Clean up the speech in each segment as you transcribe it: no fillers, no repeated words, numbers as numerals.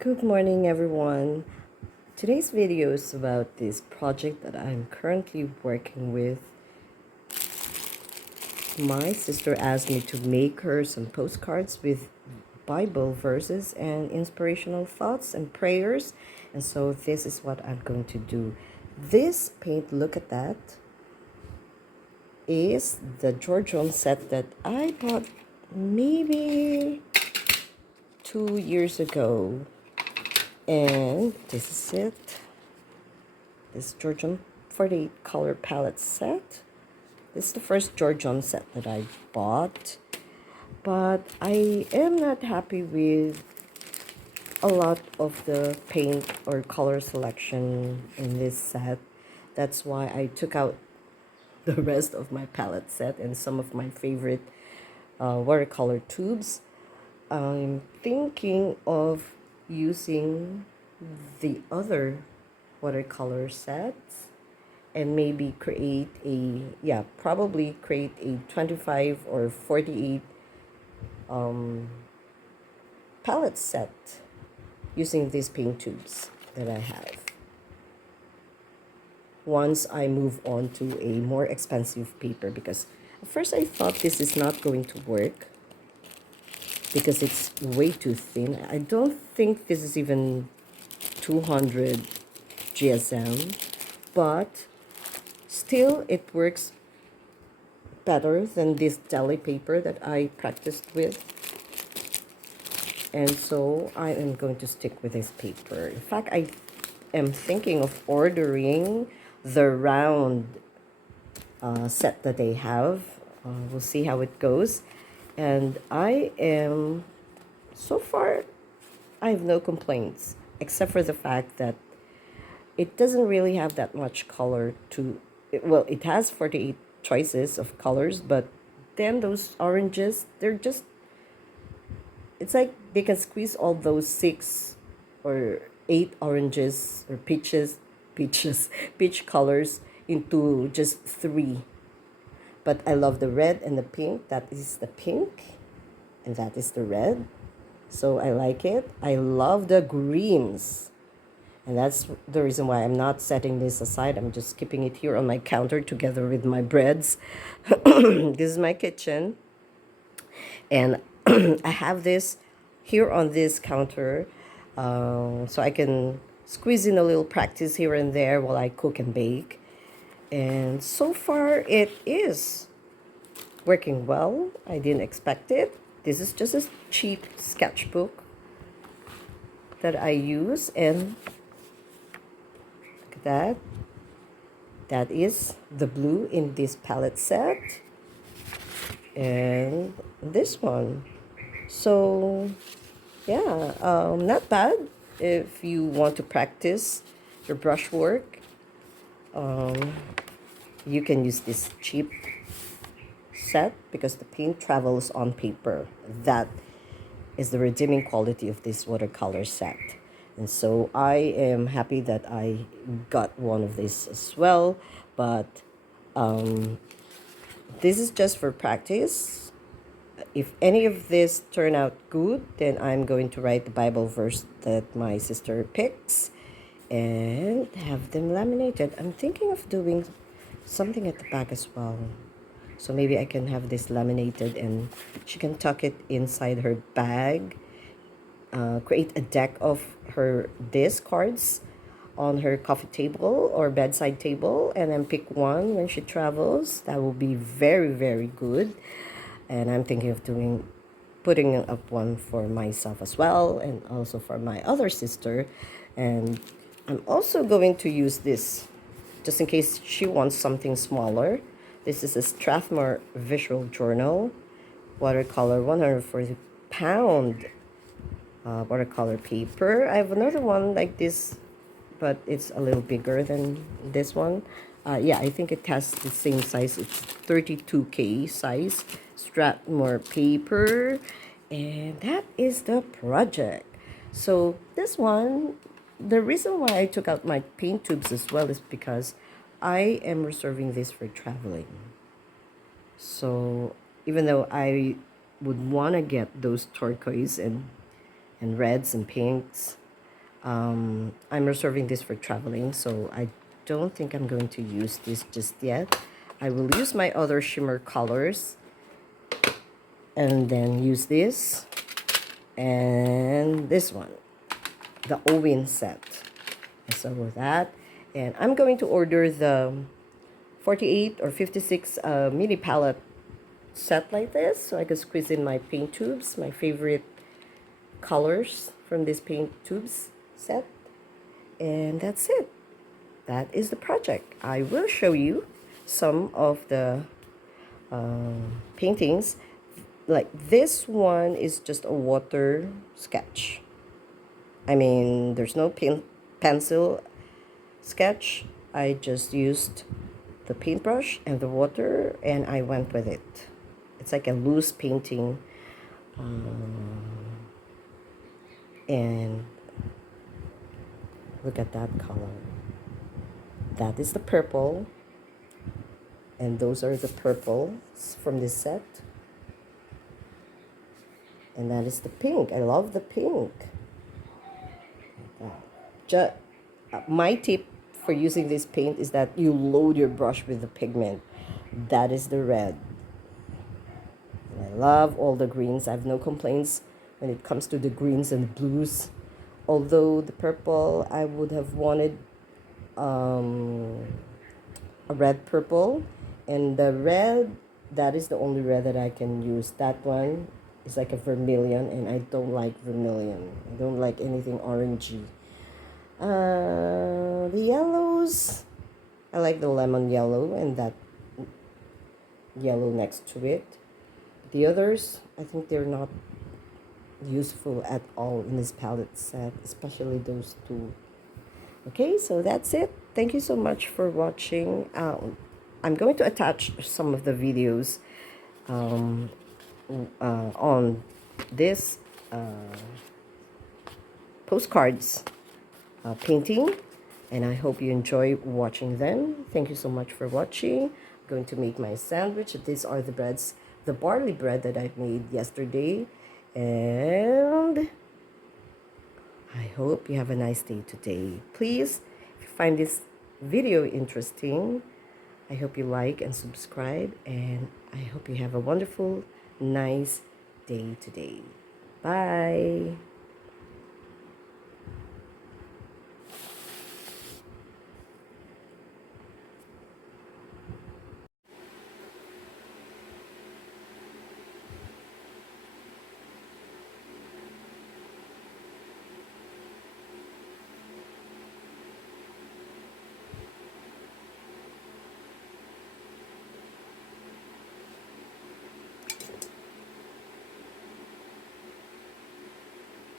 Good morning, everyone. Today's video is about this project that I'm currently working with. My sister asked me to make her some postcards with Bible verses and inspirational thoughts and prayers. And so this is what I'm going to do. This paint, look at that, is the Giorgione set that I bought maybe 2 years ago. And this is it. This Giorgione 48 color palette set. This is the first Giorgione set that I bought. But I am not happy with a lot of the paint or color selection in this set. That's why I took out the rest of my palette set and some of my favorite watercolor tubes. I'm thinking of using the other watercolor sets and maybe probably create a 25 or 48 palette set using these paint tubes that I have once I move on to a more expensive paper, because at first I thought this is not going to work because it's way too thin. I don't think this is even 200 GSM, but still it works better than this deli paper that I practiced with. And so I am going to stick with this paper. In fact, I am thinking of ordering the round set that they have. We'll see how it goes. And so far, I have no complaints, except for the fact that it doesn't really have that much color it has 48 choices of colors, but then those oranges, it's like they can squeeze all those 6 or 8 oranges or peach colors into just 3. But I love the red and the pink. That is the pink, and that is the red. So I like it. I love the greens. And that's the reason why I'm not setting this aside. I'm just keeping it here on my counter together with my breads. This is my kitchen. And I have this here on this counter so I can squeeze in a little practice here and there while I cook and bake. And so far it is working well. I didn't expect it. This is just a cheap sketchbook that I use, and look at that. That is the blue in this palette set, and this one. So yeah, not bad if you want to practice your brushwork. You can use this cheap set because the paint travels on paper. That is the redeeming quality of this watercolor set. And so I am happy that I got one of these as well. But this is just for practice. If any of this turn out good, then I'm going to write the Bible verse that my sister picks and have them laminated. I'm thinking of doing something at the back as well. So maybe I can have this laminated and she can tuck it inside her bag. Create a deck of these cards on her coffee table or bedside table, and then pick one when she travels. That will be very, very good. And I'm thinking of putting up one for myself as well, and also for my other sister. And I'm also going to use this just in case she wants something smaller. This is a Strathmore Visual Journal watercolor 140-pound watercolor paper. I have another one like this, but it's a little bigger than this one. I think it has the same size. It's 32K size Strathmore paper, and that is the project. So this one, the reason why I took out my paint tubes as well is because I am reserving this for traveling. So even though I would want to get those turquoise and reds and pinks, I'm reserving this for traveling, so I don't think I'm going to use this just yet. I will use my other shimmer colors and then use this and this one, the Owen set. So with that, and I'm going to order the 48 or 56 mini palette set like this, so I can squeeze in my paint tubes, my favorite colors from this paint tubes set. And that's it. That is the project. I will show you some of the paintings. Like this one is just a water sketch. I mean, there's no pencil sketch. I just used the paintbrush and the water and I went with it. It's like a loose painting. And look at that color. That is the purple. And those are the purples from this set. And that is the pink. I love the pink. My tip for using this paint is that you load your brush with the pigment. That is the red. And I love all the greens. I have no complaints when it comes to the greens and the blues. Although the purple, I would have wanted a red purple. And the red, that is the only red that I can use. That one is like a vermilion, and I don't like vermilion. I don't like anything orangey. The yellows, I like the lemon yellow and that yellow next to it. The others, I think they're not useful at all in this palette set, especially those two. Okay, so that's it. Thank you so much for watching. I'm going to attach some of the videos on this postcards painting, and I hope you enjoy watching them. Thank you so much for watching. I'm going to make my sandwich. These are the breads, the barley bread that I made yesterday, and I hope you have a nice day today. Please, if you find this video interesting, I hope you like and subscribe, and I hope you have a wonderful, nice day today. Bye.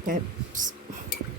Oops.